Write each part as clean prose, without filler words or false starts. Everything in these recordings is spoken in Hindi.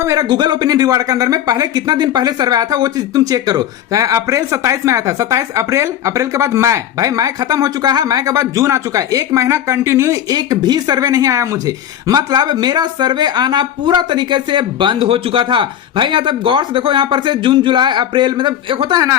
देखो मेरा गूगल ओपिनियन रिवॉर्ड के अंदर में पहले कितना दिन पहले सर्वे आया था वो चीज तुम चेक करो। अप्रैल 27 में आया था, 27 अप्रैल, अप्रैल के बाद मई, भाई मई खत्म हो चुका है, मई के बाद जून आ चुका है, एक महीना कंटिन्यू एक भी सर्वे नहीं आया मुझे, मतलब मेरा सर्वे आना पूरा तरीके से बंद हो चुका था। भाई यहाँ तक गौर से देखो, यहाँ पर से जून जुलाई अप्रैल, मतलब एक होता है ना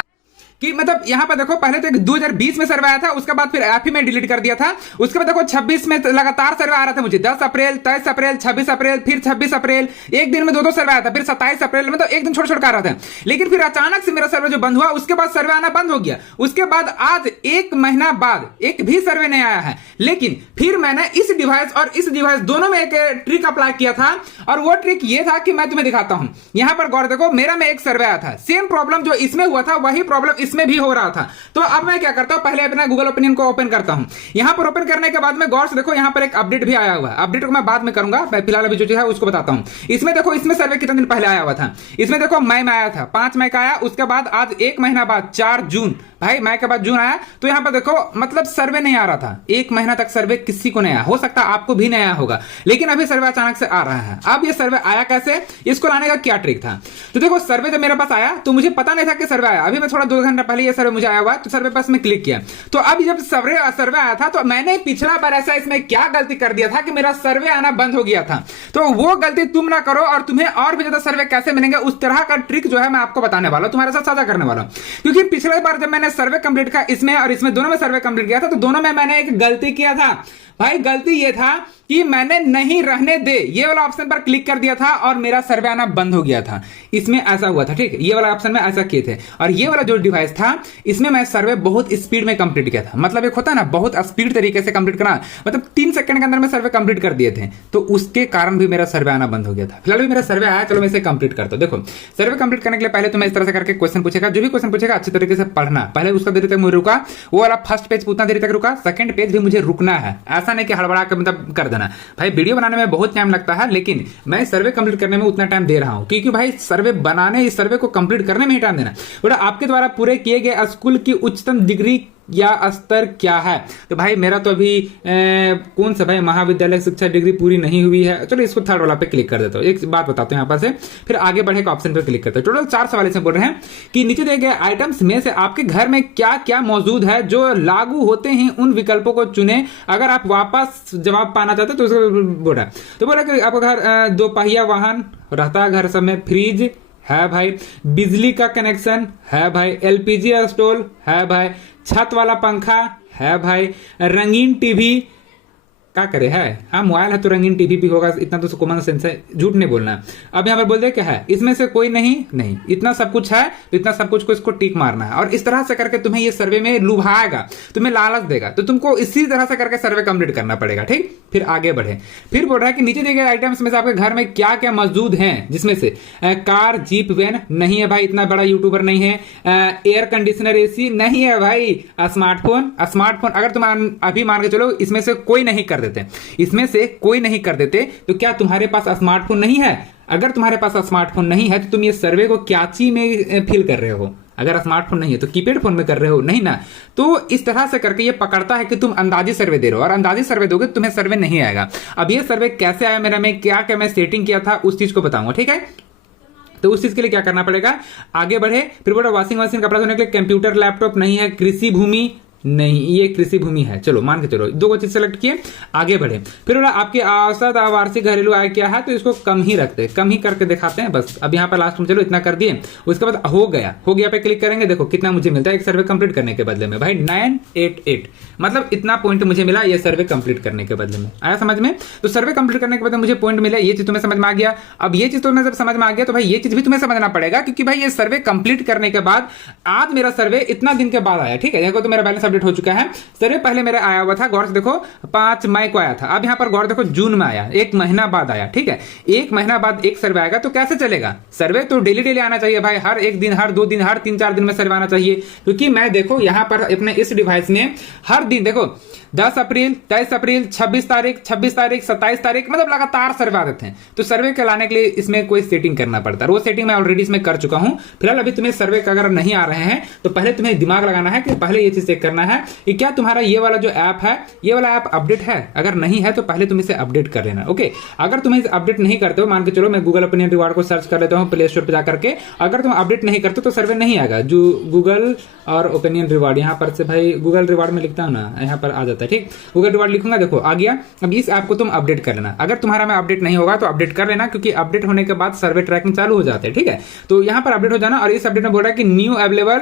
कि मतलब यहां पर देखो पहले तो 2020 में सर्वे आया था, उसके बाद फिर ऐप ही में डिलीट कर दिया था, उसके बाद देखो 26 में लगातार सर्वे आ रहा था मुझे, 10 अप्रैल, 23 अप्रैल, 26 अप्रैल, फिर 26 अप्रैल, एक दिन में दो सर्वे आया था, फिर 27 अप्रैल में, तो एक दिन छोड़ छोड़ कर आ रहा था। लेकिन फिर अचानक से मेरा सर्वे जो बंद हुआ उसके बाद सर्वे आना बंद हो गया। उसके बाद आज एक महीना बाद एक भी सर्वे नहीं आया है। लेकिन फिर मैंने इस डिवाइस और इस डिवाइस दोनों में एक ट्रिक अप्लाई किया था, और वो ट्रिक ये था कि मैं तुम्हें दिखाता हूं। यहां पर गौर देखो, मेरा में एक सर्वे आया था, सेम प्रॉब्लम जो इसमें हुआ था वही प्रॉब्लम इसमें भी हो रहा था। तो अब मैं क्या करता हूं, पहले अपना गूगल ओपिनियन को ओपन करता हूं। यहां पर ओपन करने के बाद में गौर से देखो, यहां पर एक अपडेट भी आया हुआ है, अपडेट को मैं बाद में करूंगा, मैं फिलहाल अभी जो चीज है उसको बताता हूं। इसमें देखो, इसमें सर्वे कितने दिन पहले आया हुआ था, इसमें देखो मई में आया था, 5 मई का आया, उसके बाद आज एक महीना बाद 4 जून, भाई मई के बाद जून आया। तो यहां पर देखो मतलब सर्वे नहीं आ रहा था, एक महीना तक सर्वे किसी को नहीं आया, हो सकता है आपको भी नहीं आया होगा, लेकिन अभी सर्वे अचानक से आ रहा है। अब ये सर्वे आया कैसे, इसको लाने का क्या ट्रिक था? तो देखो सर्वे जब मेरे पास आया तो मुझे पता नहीं था कि सर्वे आया, अभी मैं थोड़ा 2 घंटा पहले ये सर्वे मुझे आया हुआ, तो सर्वे पास में क्लिक किया। तो अब जब सर्वे आया था तो मैंने पिछला बार ऐसा इसमें क्या गलती कर दिया था कि मेरा सर्वे आना बंद हो गया था। तो वो गलती तुम ना करो, और तुम्हें और भी ज्यादा सर्वे कैसे मिलेंगे उस तरह का ट्रिक जो है मैं आपको बताने वाला हूं, तुम्हारे साथ साझा करने वाला हूं। क्योंकि पिछले बार जब मैंने सर्वे कंप्लीट का इसमें और इसमें दोनों में सर्वे कंप्लीट किया था, तो दोनों में मैंने एक गलती किया था। भाई गलती ये था कि मैंने नहीं रहने दे ये वाला ऑप्शन पर क्लिक कर दिया था और मेरा सर्वे आना बंद हो गया था। इसमें ऐसा हुआ था, ठीक, ये वाला ऑप्शन में ऐसा किए थे। और ये वाला जो डिवाइस था इसमें मैं सर्वे बहुत स्पीड में कंप्लीट किया था, मतलब एक होता है ना बहुत स्पीड तरीके से कंप्लीट करना, मतलब 3 सेकंड के अंदर में सर्वे कंप्लीट कर दिए थे, तो उसके कारण भी मेरा सर्वे आना बंद हो गया था। फिलहाल भी मेरा सर्वे आया, चलो मैं इसे कंप्लीट करता हूं। देखो सर्वे कंप्लीट करने के लिए पहले तो मैं इस तरह से करके क्वेश्चन पूछेगा, जो भी क्वेश्चन पूछेगा अच्छी तरीके से पढ़ना, पहले उसका देरी तक मुझे रुका, वो वाला फर्स्ट पेज उतना देरी तक रुका, सेकंड पेज भी मुझे रुकना है, ऐसा नहीं कि हड़बड़ा के मतलब कर देना। भाई वीडियो बनाने में बहुत टाइम लगता है, लेकिन मैं सर्वे कंप्लीट करने में उतना टाइम दे रहा हूं, क्योंकि भाई सर्वे बनाने, इस सर्वे को कंप्लीट करने में ही टाइम देना। बेटा आपके द्वारा पूरे किए गए स्कूल की उच्चतम डिग्री या स्तर क्या है? तो भाई मेरा तो अभी कौन सा भाई महाविद्यालय शिक्षा डिग्री पूरी नहीं हुई है। चलो इसको थर्ड वाला पे क्लिक कर देता हूँ। एक बात बताता हूँ यहाँ पर से, फिर आगे बढ़े का ऑप्शन पे क्लिक करते हैं। टोटल 4 सवाल इसमें बोल रहे हैं कि नीचे दिए गए आइटम्स में से आपके घर में क्या क्या मौजूद है जो लागू होते हैं, उन विकल्पों को चुने। अगर आप वापस जवाब पाना चाहते तो उसको बोल रहा है। तो बोला कि आपका घर 2 पहिया वाहन रहता है, घर सब में फ्रिज है भाई, बिजली का कनेक्शन है भाई, एलपीजी स्टोव है भाई, छत वाला पंखा है भाई, रंगीन टीवी क्या करे है, हाँ मोबाइल है तो रंगीन टीवी भी होगा, इतना तो कॉमन सेंस है, झूठ नहीं बोलना। अब यहाँ पर बोल दे क्या है, इसमें से कोई नहीं, इतना सब कुछ है तो इतना सब कुछ को इसको टिक मारना है। और इस तरह से करके तुम्हें ये सर्वे में लुभाएगा, तुम्हें लालच देगा, तो तुमको इसी तरह से करके सर्वे कंप्लीट करना पड़ेगा, ठीक। फिर आगे बढ़े, फिर बोल रहा है कि नीचे दिए गए आइटम्स में से आपके घर में क्या क्या मौजूद है, जिसमें से कार, जीप, वैन नहीं है भाई, इतना बड़ा यूट्यूबर नहीं है, एयर कंडीशनर, एसी नहीं है भाई, स्मार्टफोन अगर तुम अभी मान के चलो इसमें से कोई नहीं कर देते, इसमें से कोई नहीं कर देते, तो क्या तुम्हारे पास स्मार्टफोन नहीं है? अगर तुम्हारे पास स्मार्टफोन नहीं है तो तुम ये सर्वे को क्या चीज में फिल कर रहे हो? अगर स्मार्टफोन नहीं है तो कीपैड फोन में कर रहे हो, नहीं ना। तो इस तरह से करके ये पकड़ता है कि तुम अंदाजी सर्वे दे रहे हो, और अंदाजी सर्वे दोगे तो तुम्हें सर्वे नहीं आएगा। अब ये सर्वे कैसे आया मेरा, में क्या क्या मैं सेटिंग किया था उस चीज को बताऊंगा, ठीक है। तो उस चीज के लिए क्या करना पड़ेगा, आगे बढ़े। फिर बोला वॉशिंग मशीन, कपड़ा धोने के लिए कंप्यूटर, लैपटॉप नहीं है, कृषि भूमि नहीं, ये कृषि भूमि है, चलो मान के चलो, 2 चीज सेलेक्ट किए, आगे बढ़े। फिर बोला आपकी औसत वार्षिक घरेलू आय क्या है, तो इसको कम ही रखते हैं, कम ही करके दिखाते हैं बस। अब यहाँ पर लास्ट में चलो इतना कर दिए, उसके बाद हो गया पे क्लिक करेंगे, देखो कितना मुझे मिलता है एक सर्वे कंप्लीट करने के बदले में भाई 988, मतलब इतना पॉइंट मुझे मिला ये सर्वे कंप्लीट करने के बदले में। आया समझ में? तो सर्वे कंप्लीट करने के बदले मुझे पॉइंट मिला, ये चीज तुम्हें समझ में आ गया। अब ये चीज तुम्हें जब समझ में आ गया तो भाई ये चीज भी तुम्हें समझना पड़ेगा, क्योंकि भाई ये सर्वे कंप्लीट करने के बाद आज मेरा सर्वे इतना दिन के बाद आया, ठीक है। देखो तो मेरा बैलेंस अपडेट हो चुका है। सर्वे पहले मेरा आया हुआ था, गौर से देखो 5 मई को आया था, अब यहां पर गौर देखो जून में आया, 1 महीना बाद आया, ठीक है। 1 महीना बाद एक सर्वे आएगा तो कैसे चलेगा? सर्वे तो डेली आना चाहिए भाई, हर एक दिन, हर 2 दिन, हर 3-4 दिन में सर्वे आना चाहिए। क्योंकि मैं देखो यहां पर अपने इस डिवाइस में हर दिन देखो 10 अप्रैल, 23 अप्रैल, 26 तारीख, 27 तारीख, मतलब लगातार सर्वे आते हैं। तो सर्वे के लाने के लिए इसमें कोई सेटिंग करना पड़ता है, वो सेटिंग मैं ऑलरेडी इसमें कर चुका हूं। फिलहाल अभी तुम्हें सर्वे का अगर नहीं आ रहे हैं तो पहले तुम्हें दिमाग लगाना है कि पहले ये चीज चेक करना करना है कि क्या तुम्हारा ये वाला जो ऐप है, ये वाला ऐप अपडेट है। अगर नहीं है तो पहले तुम इसे अपडेट कर लेना। ओके, अगर तुम इसे अपडेट नहीं करते हो, मान के चलो मैं गूगल ओपिनियन रिवार्ड को सर्च कर लेता हूँ प्ले स्टोर पर जाकर के, अगर तुम अपडेट नहीं करते तो सर्वे नहीं आएगा। जो गूगल और ओपिनियन रिवार्ड यहाँ पर से भाई गूगल रिवार्ड में लिखता हूँ ना, यहाँ पर आ जाता है। ठीक, गूगल रिवार्ड लिखूंगा, देखो आ गया। अब इस ऐप को तुम अपडेट कर लेना। अगर तुम्हारा में अपडेट नहीं होगा तो अपडेट कर लेना, क्योंकि अपडेट होने के बाद सर्वे ट्रैकिंग चालू हो जाते हैं। ठीक है, तो यहाँ पर अपडेट हो जाना। और इस अपडेट में बोल रहा है कि न्यू अवेलेबल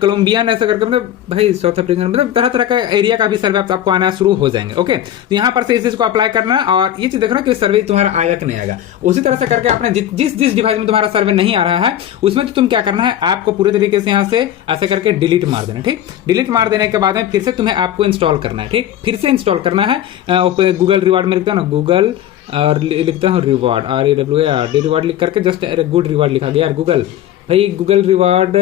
कोलंबियन ऐसा करके, मतलब भाई साउथ अफ्रीकन, मतलब तरह तरह का एरिया का भी सर्वे आपको आना शुरू हो जाएंगे। ओके, तो यहाँ पर से इस चीज को अप्लाई करना और ये चीज देखना कि सर्वे तुम्हारा आएगा कि नहीं आएगा। उसी तरह से करके आपने जिस डिवाइस में तुम्हारा सर्वे नहीं आ रहा है उसमें तो तुम क्या करना है, ऐप को पूरे तरीके से यहाँ से ऐसे करके डिलीट मार देना। ठीक, डिलीट मार देने के बाद में फिर से तुम्हें ऐप को इंस्टॉल करना है। ठीक, फिर से इंस्टॉल करना है। गूगल रिवार्ड में लिखता हूँ ना, गूगल और लिखता हूँ रिवार्ड, REWARD रिवार्ड लिख करके जस्ट गुड रिवार्ड लिखा गया यार, गूगल भाई गूगल रिवार्ड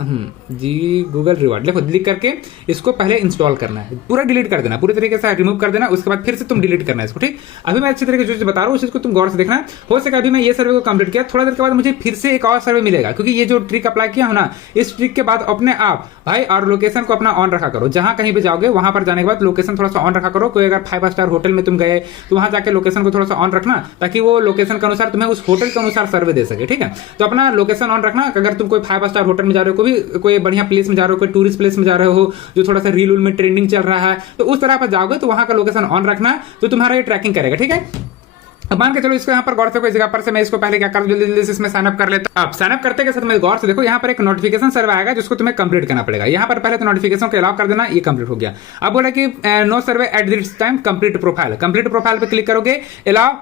जी, गूगल रिवार्ड लिखो, लिख करके इसको पहले इंस्टॉल करना है, पूरा डिलीट कर देना, पूरी तरीके से रिमूव कर देना। उसके बाद फिर से तुम डिलीट करना है इसको। ठीक, अभी मैं अच्छी तरीके से जो बता रहा हूँ उस चीज को तुम गौर से देखना। हो सके अभी मैं ये सर्वे को कंप्लीट किया, थोड़ा देर के बाद मुझे फिर से एक और सर्वे मिलेगा, क्योंकि ये जो ट्रिक अप्लाई किया हो ना, इस ट्रिक के बाद अपने आप भाई और लोकेशन को अपना ऑन रखा करो। जहां कहीं भी जाओगे वहां पर जाने के बाद लोकेशन थोड़ा सा ऑन रखा करो। कोई अगर 5 स्टार होटल में तुम गए तो वहां जाके लोकेशन को थोड़ा सा ऑन रखना, ताकि वो लोकेशन के अनुसार तुम्हें उस होटल के अनुसार सर्वे दे सके। ठीक है, तो अपना लोकेशन ऑन रखना। अगर तुम कोई 5 स्टार होटल में जा रहे हो, कोई बढ़िया प्लेस में जा रहे हो, कोई टूरिस्ट प्लेस में जा रहे हो जो थोड़ा सा रील में ट्रेंडिंग चल रहा है, तो उस तरह पर जाओगे तो वहां का लोकेशन ऑन रखना, तो तुम्हारा ये ट्रैकिंग करेगा। ठीक है, अब मान के चलो इसको यहाँ पर गौर से कोई जगह पर से मैं इसको पहले क्या कर जल्दी से इसमें साइन अप कर लेता हूं। अब साइन अप करते के साथ मैं गौर से देखो यहाँ पर एक नोटिफिकेशन सर्वे आएगा जिसको तुम्हें कंप्लीट करना पड़ेगा। यहाँ पर पहले तो नोटिफिकेशन को अलाउ कर देना, ये कंप्लीट हो गया। अब बोला कि no survey at this time, complete profile. Complete profile पे क्लिक करोगे, अलाउ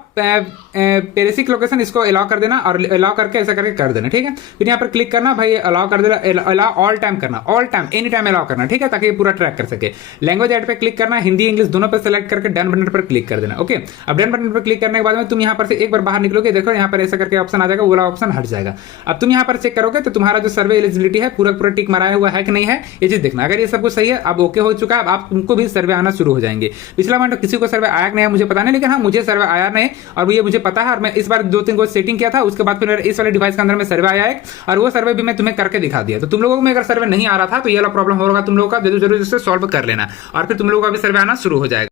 पेरिसिक लोकेशन, इसको अलाउ कर देना और अलाउ करके ऐसा करके कर देना। ठीक है, फिर यहाँ पर क्लिक करना, भाई अलाउ कर देना, अलाउ ऑल टाइम करना, all time any time allow करना। ठीक है, ताकि पूरा ट्रैक कर सके। लैंग्वेज ऐड पे क्लिक करना, हिंदी इंग्लिश दोनों पर सेलेक्ट करके डन बटन पर क्लिक कर देना। ओके, अब डन बटन पर क्लिक करने के बाद में तुम यहाँ पर से एक बाहर निकलोगे, देखो यहाँ पर ऐसा करके ऑप्शन आ जाएगा, वो वाला ऑप्शन हट जाएगा। अब तुम यहाँ पर चेक करोगे तो तुम्हारा जो सर्वे एलिजिबिलिटी है पूरा टिक मराया हुआ है कि नहीं है, ये चीज देखना। अगर ये सब कुछ सही है, अब ओके हो चुका है, अब आप तुमको भी सर्वे आना शुरू हो जाएंगे। पिछला मंथ किसी को सर्वे आया कि नहीं मुझे पता नहीं, लेकिन हाँ मुझे सर्वे आया नहीं, और ये मुझे पता है। और मैं इस बार 2-3 को सेटिंग किया था, उसके बाद फिर इस वाले डिवाइस के अंदर में सर्वे आया है, और वो सर्वे भी मैं तुम्हें करके दिखा दिया। तो तुम लोगों में अगर सर्वे नहीं आ रहा था तो ये वाला प्रॉब्लम होगा तुम लोगों का, जरूर जरूर इससे सॉल्व कर लेना, और फिर तुम लोगों का भी सर्वे आना शुरू हो जाएगा।